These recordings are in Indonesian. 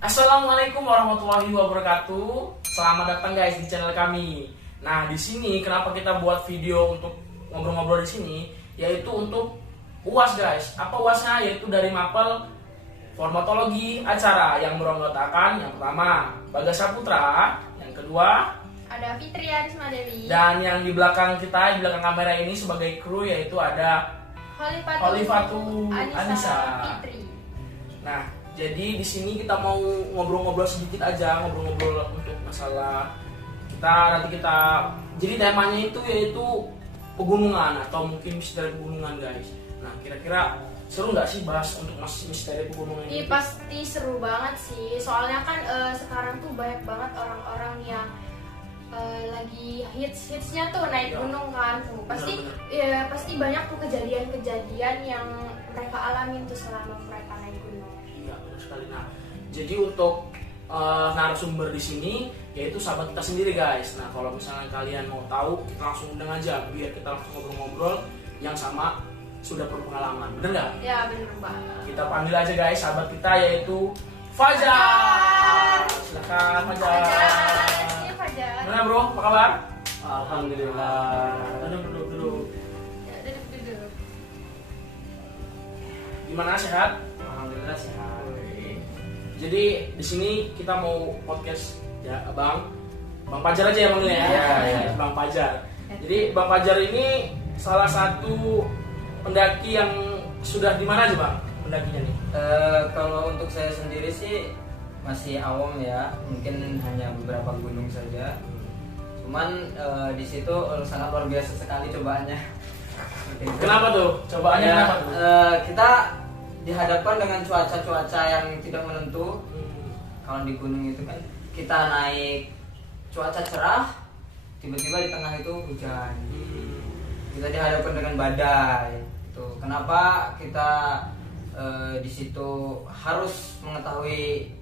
Assalamualaikum warahmatullahi wabarakatuh. Selamat datang guys di channel kami. Nah, di sini kenapa kita buat video untuk ngobrol-ngobrol di sini, yaitu untuk UAS guys. Apa UASnya? Yaitu dari Mapel Formatologi Acara yang beranggotakan yang pertama Bagas Saputra, yang kedua ada Fitri Arisma Dewi, dan yang di belakang kita, di belakang kamera ini sebagai kru yaitu ada Holifatu Anissa Fitri. Nah, jadi di sini kita mau ngobrol-ngobrol sedikit aja, ngobrol-ngobrol untuk masalah kita. Jadi temanya itu yaitu pegunungan atau mungkin misteri pegunungan guys. Nah, kira-kira seru nggak sih bahas untuk misteri pegunungan ini? Pasti seru banget sih. Soalnya kan sekarang tuh banyak banget orang-orang yang lagi hitsnya tuh naik gunung kan. Pasti Bener. pasti banyak tuh kejadian-kejadian yang mereka alamin tuh selama mereka naik gunung. Iya, benar sekali. Nah, jadi untuk narasumber di sini yaitu sahabat kita sendiri guys. Nah, kalau misalnya kalian mau tahu, kita langsung undang aja biar kita langsung ngobrol-ngobrol yang sama sudah berpengalaman. Bener nggak? Ya bener banget. Kita panggil aja guys sahabat kita yaitu Fajar. Silakan Fajar. Ini Fajar. Gimana bro? Apa kabar? Alhamdulillah. Duduk. Ya, duduk. Gimana, sehat? Alhamdulillah sehat. Jadi di sini kita mau podcast ya, Bang Fajar aja ya manggilnya ya. Iya. Bang Fajar. Jadi Bang Fajar ini salah satu pendaki yang sudah di mana aja Bang pendakinya nih? Kalau untuk saya sendiri sih masih awam ya, mungkin hanya beberapa gunung saja. Cuman di situ sangat luar biasa sekali cobaannya. Kenapa tuh? Cobaannya Ya, kenapa tuh? kita dihadapkan dengan cuaca yang tidak menentu. Kalau di gunung itu kan kita naik cuaca cerah, tiba-tiba di tengah itu hujan. Kita dihadapkan dengan badai. Itu kenapa kita di situ harus mengetahui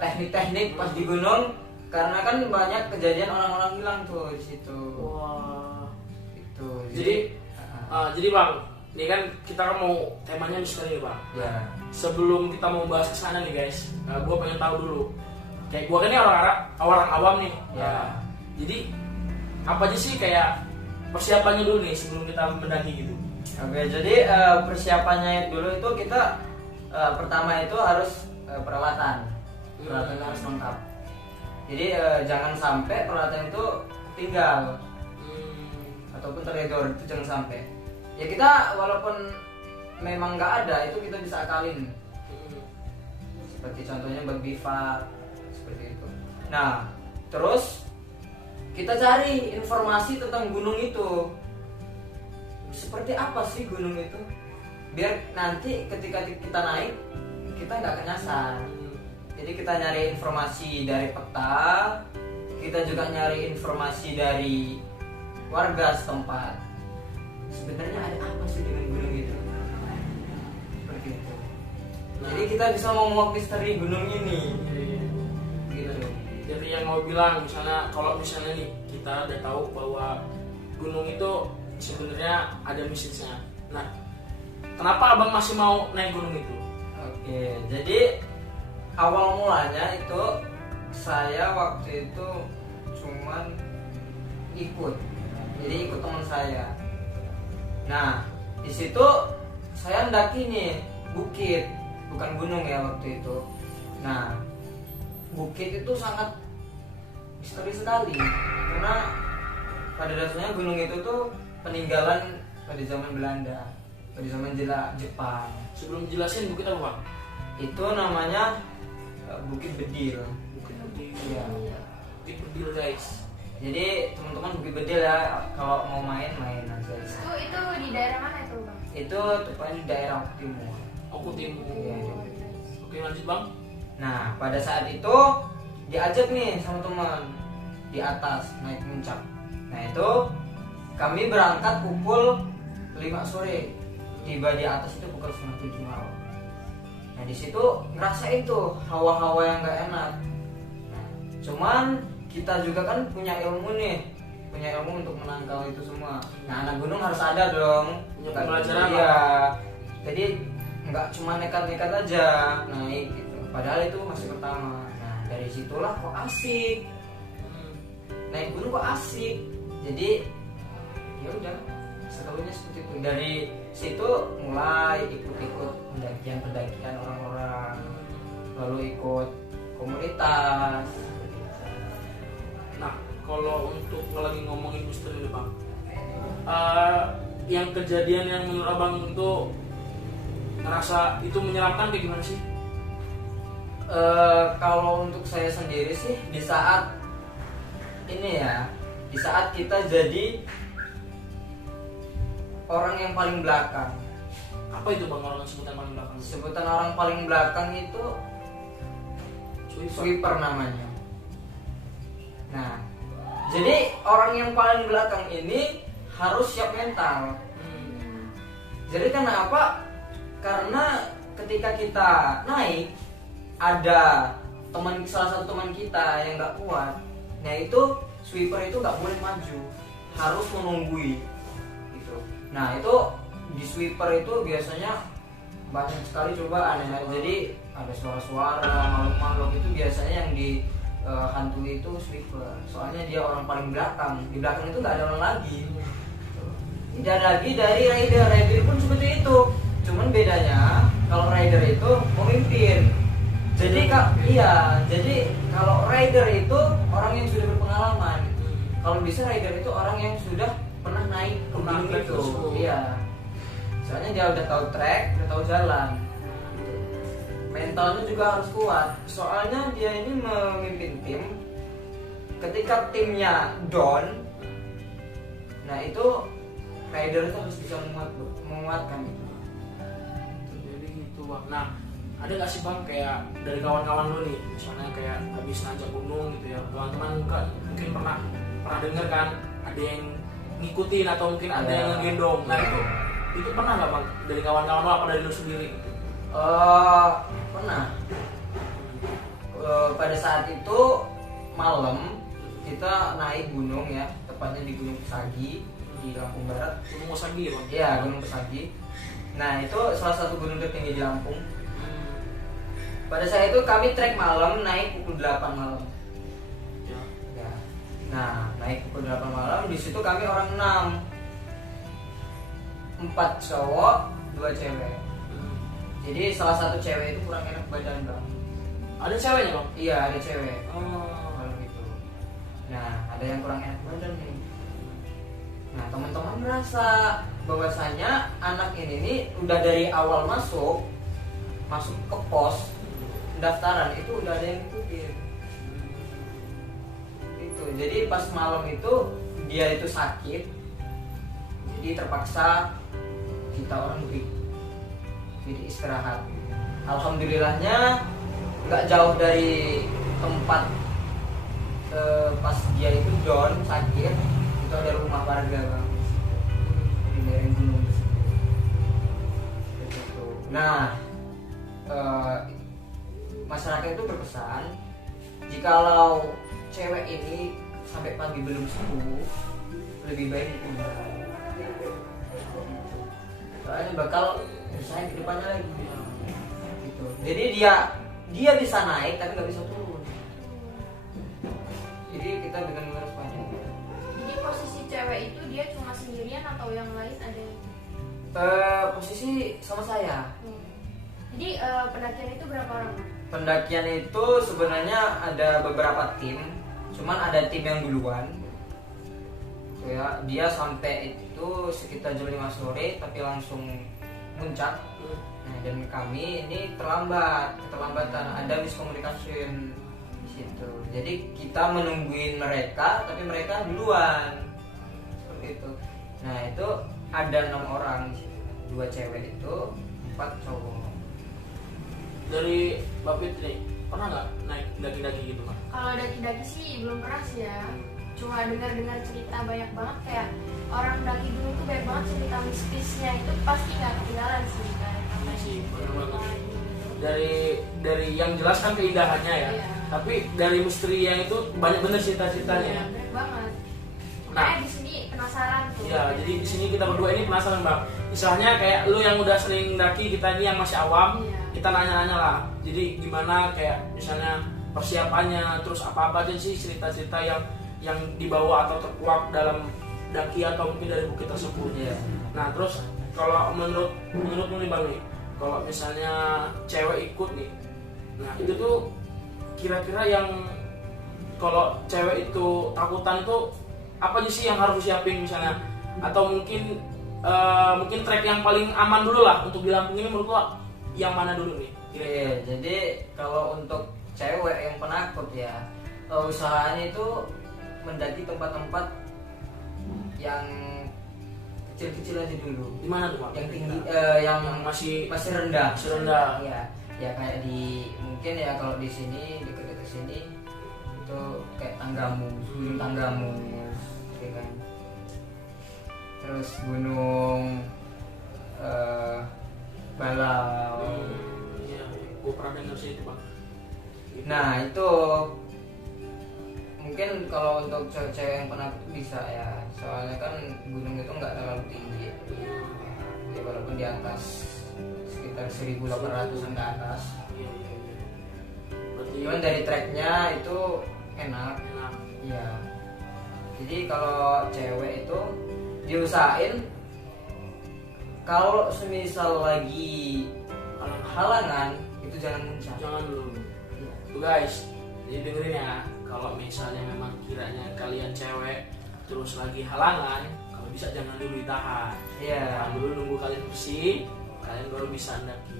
teknik-teknik pas di gunung, karena kan banyak kejadian orang-orang hilang tuh di situ. Wah. Itu. Jadi Bang, ini kan kita kan mau temanya misteri Bang. Ya. Sebelum kita mau bahas kesana nih guys, gue pengen tahu dulu. Kayak gue kan ini orang awam nih. Ya. Jadi apa aja sih kayak persiapannya dulu nih sebelum kita mendaki gitu? Oke, jadi persiapannya dulu itu kita pertama itu harus peralatan harus lengkap. Jadi jangan sampai peralatan itu tinggal ataupun tertidur, itu jangan sampai. Ya kita walaupun memang nggak ada, itu kita bisa akalin. Seperti contohnya berbivak seperti itu. Nah, terus kita cari informasi tentang gunung itu. Seperti apa sih gunung itu? Biar nanti ketika kita naik, kita nggak nyasar. Jadi kita nyari informasi dari peta, kita juga nyari informasi dari warga setempat. Sebenarnya ada apa sih dengan gunung itu? Seperti itu. Jadi kita bisa menguak misteri gunung ini. Gitu. Jadi yang mau bilang misalnya kalau misalnya nih kita udah tahu bahwa gunung itu sebenarnya ada mistisnya. Nah, kenapa abang masih mau naik gunung itu? Oke, jadi awal mulanya itu saya waktu itu cuman ikut. Jadi ikut teman saya. Nah, di situ saya mendaki nih bukit, bukan gunung ya waktu itu. Nah, bukit itu sangat misteri sekali karena pada dasarnya gunung itu tuh peninggalan pada zaman Belanda, pada zaman Jepang. Sebelum jelasin bukit apa bang? Itu namanya Bukit Bedil. Bukit Bedil. Iya. Bukit Bedil guys. Jadi teman-teman Bukit Bedil ya, kalau mau main aja. Itu di daerah mana itu Bang? Itu tepatnya di daerah Oku Timur. Oku Timur. Iya. Oke lanjut bang. Nah pada saat itu diajak nih sama teman di atas naik puncak. Nah itu kami berangkat pukul 5 sore, tiba di atas itu pukul 6:30 malam. Nah di situ ngerasain tuh hawa-hawa yang gak enak. Nah, cuman kita juga kan punya ilmu untuk menangkal itu semua. Nah anak gunung harus ada dong. Punya pembelajaran. Iya. Jadi nggak cuma nekat-nekat aja naik gitu. padahal itu masih pertama. Nah dari situlah kok asik, naik gunung kok asik. Jadi ya udah setelahnya seperti itu. Dari situ mulai ikut-ikut pendakian orang-orang, lalu ikut komunitas. Nah, kalau untuk lagi ngomongin misteri nih bang, yang kejadian yang menurut abang itu ngerasa itu menyeramkan kayak gimana sih? Kalau untuk saya sendiri sih di saat ini ya, di saat kita jadi orang yang paling belakang. Apa itu bang orang sebutan paling belakang? Sebutan orang paling belakang itu sweeper namanya. Nah, jadi orang yang paling belakang ini harus siap mental. Jadi kenapa? Karena ketika kita naik ada salah satu teman kita yang nggak kuat, nah itu sweeper itu nggak boleh maju, harus menunggui gitu. Nah itu di sweeper itu biasanya banyak sekali cobaan ya. Jadi ada suara-suara makhluk-makhluk itu biasanya yang di hantu itu sweeper. Soalnya dia orang paling belakang. Di belakang itu nggak ada orang lagi. Tidak lagi dari rider pun seperti itu. Cuman bedanya kalau rider itu memimpin. Jadi jadi kalau rider itu orang yang sudah berpengalaman. Kalau bisa rider itu orang yang sudah pernah naik ke gunung itu. Iya. Soalnya dia udah tahu trek, udah tahu jalan. Mentalnya juga harus kuat. Soalnya dia ini memimpin tim. Ketika timnya down, nah itu rider itu harus bisa menguatkan itu. Jadi gitu bang. Nah, ada nggak sih bang kayak dari kawan-kawan lu nih, misalnya kayak habis nanjak gunung gitu ya, teman-teman mungkin pernah dengar kan, ada yang ngikutin atau mungkin ada yang ngegendong. Nah itu pernah nggak bang dari kawan-kawan lu apa dari lu sendiri? Pernah. Pada saat itu malam kita naik gunung ya, tepatnya di Gunung Pesagi di Lampung Barat. Gunung Pesagi ya bang? Iya, Gunung Pesagi. Nah itu salah satu gunung tertinggi di Lampung. Pada saat itu kami trek malam, naik pukul 8 malam. Ya. Nah naik pukul 8 malam, di situ kami orang 6, 4 cowok, 2 cewek. Jadi salah satu cewek itu kurang enak badan bang. Ada ceweknya bang? Iya ada cewek. Oh. Kalau gitu. Nah ada yang kurang enak badan nih. Nah teman-teman merasa bahwasanya anak ini nih udah dari awal masuk ke pos pendaftaran itu udah ada yang ngikutin. Itu. Jadi pas malam itu dia itu sakit, jadi terpaksa kita orang beri jadi istirahat. Alhamdulillahnya nggak jauh dari tempat pas dia itu down sakit itu ada rumah warga bang di lereng gunung itu. Nah masyarakat itu berpesan jikalau cewek ini sampai pagi belum sembuh lebih baik ditunda. Soalnya bakal bersaing ke depannya lagi gitu. Jadi dia bisa naik tapi nggak bisa turun. Jadi kita benar-benar waspada. Jadi posisi cewek itu dia cuma sendirian atau yang lain ada? Posisi sama saya. Jadi pendakian itu berapa orang? Pendakian itu sebenarnya ada beberapa tim, cuman ada tim yang duluan. Ya, dia sampai itu sekitar jam 5 sore tapi langsung muncak. Nah, dan kami ini keterlambatan, ada miskomunikasi di situ. Jadi kita menungguin mereka tapi mereka duluan. Seperti itu. Nah, itu ada 6 orang, 2 cewek itu, 4 cowok. Dari Mbak Fitri, pernah nggak naik daki-daki gitu Mbak? Kalau daki-daki sih belum pernah sih ya. Cuma dengar-dengar cerita banyak banget kayak orang daki gunung tuh banyak banget cerita mistisnya itu pasti nggak ketinggalan sih kayak Iya sih, bener banget. gitu. Dari yang jelas kan keindahannya ya, Iya. tapi dari misteri yang itu banyak bener cerita-ceritanya. Iya, banyak banget. Nah. Makanya di sini penasaran tuh. Ya, jadi di sini kita berdua ini penasaran Mbak. Misalnya kayak lu yang udah sering daki, kita ini yang masih awam. Iya. kita nanya-nanya lah. Jadi gimana kayak misalnya persiapannya, terus apa aja sih cerita-cerita yang dibawa atau terkuak dalam daki atau mungkin dari bukit tersebut. Iya. Nah terus kalau menurut nih Bang nih, kalau misalnya cewek ikut nih, nah itu tuh kira-kira yang kalau cewek itu takutan itu apa aja sih yang harus disiapin misalnya, atau mungkin trek yang paling aman dulu lah untuk di Lampung ini menurut lo yang mana dulu nih? Iya, jadi kalau untuk cewek yang penakut ya, usahanya itu mendaki tempat-tempat yang kecil-kecil aja dulu. Di mana tuh Bang? Yang tinggi, yang masih rendah. Masih rendah. Ya, ya kayak di mungkin ya kalau di sini dekat-dekat sini itu kayak gunung Tanggamus, ya kan. Terus gunung Balau. Iya, gue pernah dengar sih itu Bang. Nah itu mungkin kalau untuk cewek-cewek yang penakut bisa ya, soalnya kan gunung itu nggak terlalu tinggi ya, walaupun di atas sekitar 1.800an ke atas. Iya. Berarti Cuman dari treknya itu enak. Ya, jadi kalau cewek itu diusahain kalau semisal lagi halangan itu jangan muncak. Jangan dulu. Ya. Tuh guys, jadi dengerin ya. Kalau misalnya memang kiranya kalian cewek terus lagi halangan, kalau bisa jangan dulu ditahan. Iya. Tahan dulu, nunggu kalian bersih, kalian baru bisa mendaki.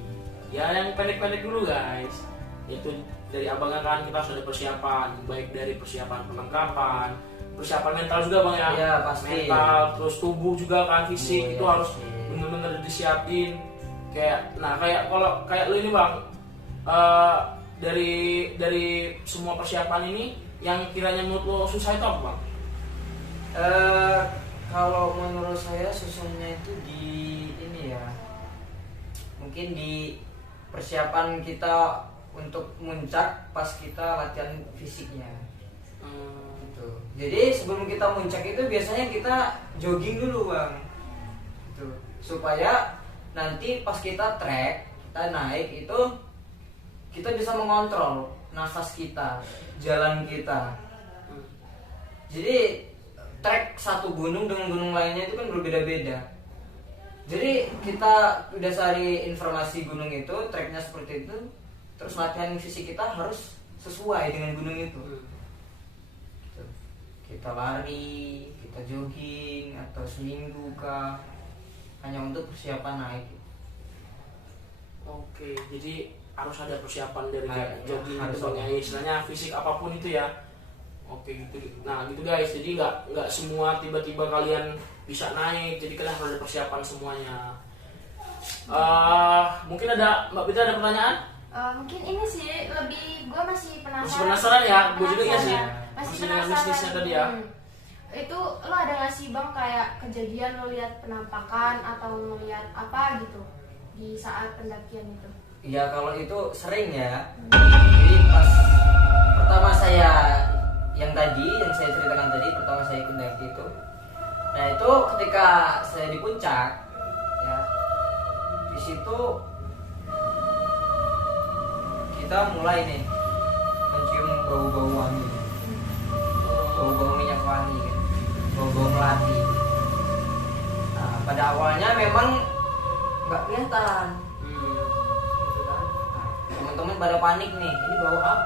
Ya yang pendek-pendek dulu guys. Itu dari abang kan kita sudah persiapan, baik dari persiapan perlengkapan, persiapan mental juga Bang ya. Iya, pasti. Mental, terus tubuh juga kan, fisik Oh, itu iya, harus pasti. bener-bener disiapin. Kayak kalau kayak lu ini Bang, dari semua persiapan ini yang kiranya menurut lo susah itu apa Bang? Kalau menurut saya susahnya itu di ini ya, mungkin di persiapan kita untuk muncak pas kita latihan fisiknya. Gitu. Jadi sebelum kita muncak itu biasanya kita jogging dulu Bang, gitu. Supaya nanti pas kita trek, kita naik itu kita bisa mengontrol nafas kita, jalan kita. Jadi trek satu gunung dengan gunung lainnya itu kan berbeda-beda. Jadi kita udah cari informasi gunung itu, treknya seperti itu, terus latihan fisik kita harus sesuai dengan gunung itu. Gitu. Kita lari, kita jogging, atau seminggu kah, hanya untuk persiapan naik. Oke, jadi harus ada persiapan dari Ya, jogging harus itu Bang ya, istilahnya fisik apapun itu ya. Oke gitu. Nah gitu guys, jadi nggak semua tiba-tiba kalian bisa naik, jadi kalian harus ada persiapan semuanya. Mungkin ada Mbak Pita ada pertanyaan? Mungkin ini sih lebih gue masih penasaran. Masih penasaran ya? Gue juga iya sih. Masih Masih dengan penasaran. bisnisnya tadi ya. Itu lo ada nggak sih Bang kayak kejadian lo lihat penampakan atau ngeliat apa gitu di saat pendakian itu? Ya kalau itu sering ya. Jadi pas pertama saya yang saya ceritakan tadi, pertama saya ikut daki itu. Nah itu ketika saya di puncak, ya di situ kita mulai nih mencium bau-bau wangi, bau-bau minyak wangi, kan? Bau-bau melati. Nah, pada awalnya memang nggak kelihatan. Gitu kan. Nah, teman-teman pada panik nih, ini bau apa?